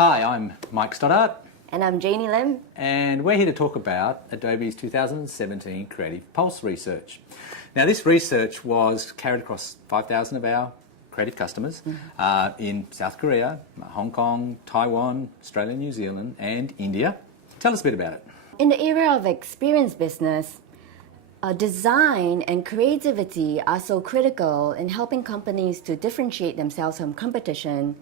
Hi, I'm Mike Stoddart. And I'm Janie Lim. And we're here to talk about Adobe's 2017 Creative Pulse research. Now, this research was carried across 5,000 of our creative customers in South Korea, Hong Kong, Taiwan, Australia, New Zealand, and India. Tell us a bit about it. In the area of experience business, design and creativity are so critical in helping companies to differentiate themselves from competition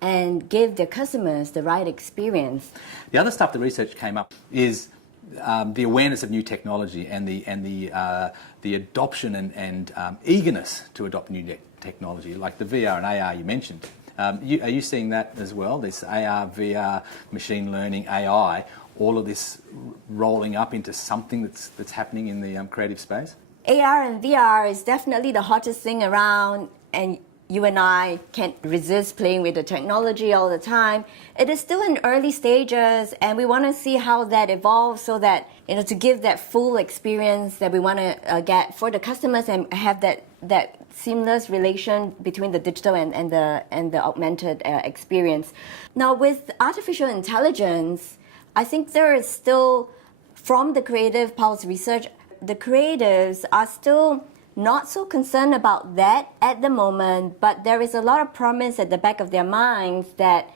and give their customers the right experience. The other stuff the research came up is the awareness of new technology and the adoption and eagerness to adopt new technology, like the VR and AR you mentioned. Are you seeing that as well? This AR, VR, machine learning, AI, all of this rolling up into something that's happening in the creative space? AR and VR is definitely the hottest thing around, and you and I can't resist playing with the technology all the time. It is still in early stages, and we want to see how that evolves so that, to give that full experience that we want to get for the customers and have that seamless relation between the digital and the augmented experience. Now, with artificial intelligence, I think there is still, from the Creative Pulse research, the creatives are still not so concerned about that at the moment, but there is a lot of promise at the back of their minds that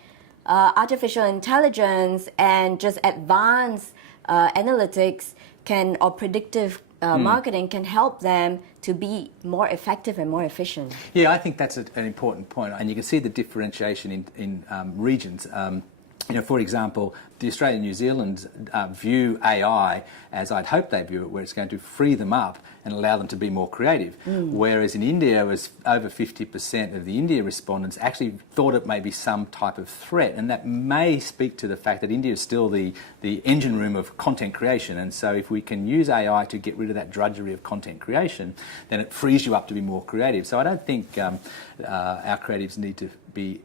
artificial intelligence and just advanced analytics or predictive marketing can help them to be more effective and more efficient. Yeah, I think that's an important point, and you can see the differentiation in regions. For example, the Australia and New Zealand view AI as I'd hope they view it, where it's going to free them up and allow them to be more creative. Whereas in India, it was over 50% of the India respondents actually thought it may be some type of threat, and that may speak to the fact that India is still the engine room of content creation. And so if we can use AI to get rid of that drudgery of content creation, then it frees you up to be more creative. So I don't think our creatives need to be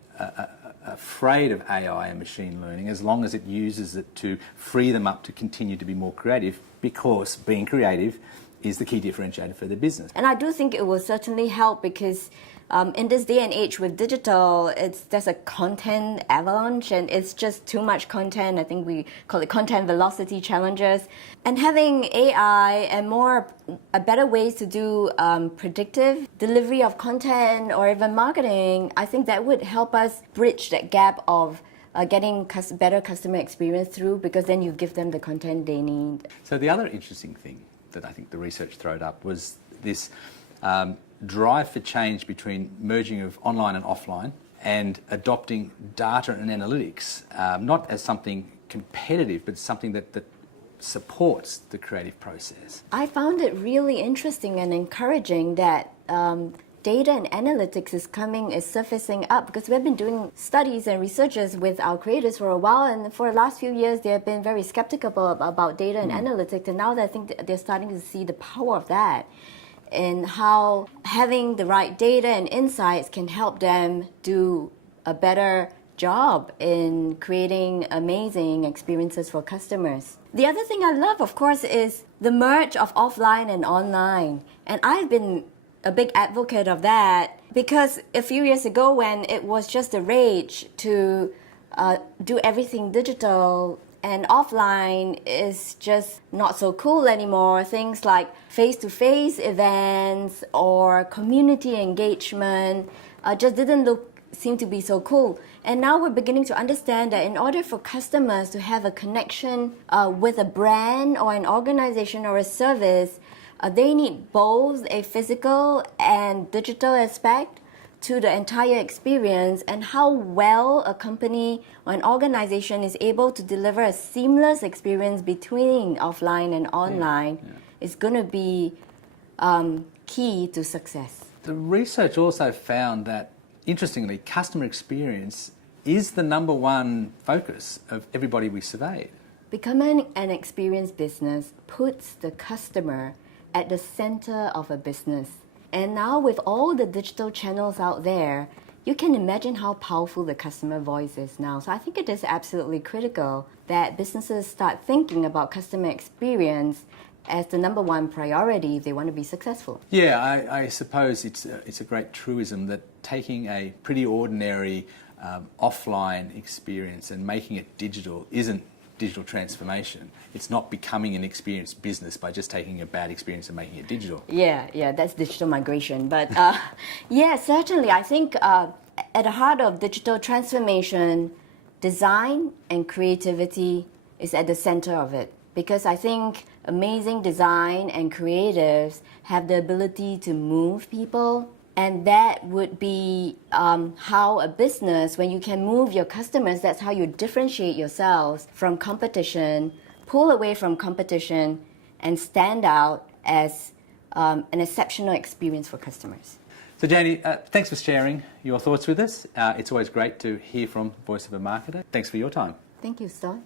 afraid of AI and machine learning, as long as it uses it to free them up to continue to be more creative, because being creative is the key differentiator for the business. And I do think it will certainly help, because in this day and age with digital, there's a content avalanche, and it's just too much content. I think we call it content velocity challenges. And having AI and better ways to do predictive delivery of content or even marketing, I think that would help us bridge that gap of getting better customer experience through, because then you give them the content they need. So the other interesting thing that I think the research throwed up was this drive for change between merging of online and offline and adopting data and analytics, not as something competitive, but something that supports the creative process. I found it really interesting and encouraging that data and analytics is surfacing up, because we've been doing studies and researches with our creators for a while, and for the last few years they have been very skeptical about data and analytics, and now I think they're starting to see the power of that and how having the right data and insights can help them do a better job in creating amazing experiences for customers. The other thing I love, of course, is the merge of offline and online, and I've been a big advocate of that, because a few years ago, when it was just a rage to do everything digital and offline is just not so cool anymore, things like face-to-face events or community engagement just didn't seem to be so cool. And now we're beginning to understand that in order for customers to have a connection with a brand or an organization or a service, they need both a physical and digital aspect to the entire experience, and how well a company or an organization is able to deliver a seamless experience between offline and online is going to be key to success. The research also found that, interestingly, customer experience is the number one focus of everybody we surveyed. Becoming an experience business puts the customer at the center of a business. And now with all the digital channels out there, you can imagine how powerful the customer voice is now. So I think it is absolutely critical that businesses start thinking about customer experience as the number one priority if they want to be successful. Yeah, I suppose it's a great truism that taking a pretty ordinary offline experience and making it digital isn't digital transformation. It's not becoming an experienced business by just taking a bad experience and making it digital. Yeah, that's digital migration. But yeah, certainly, I think at the heart of digital transformation, design and creativity is at the center of it. Because I think amazing design and creatives have the ability to move people. And that would be how a business, when you can move your customers, that's how you differentiate yourselves from competition, pull away from competition, and stand out as an exceptional experience for customers. So Janie, thanks for sharing your thoughts with us. It's always great to hear from Voice of a Marketer. Thanks for your time. Thank you, Stan.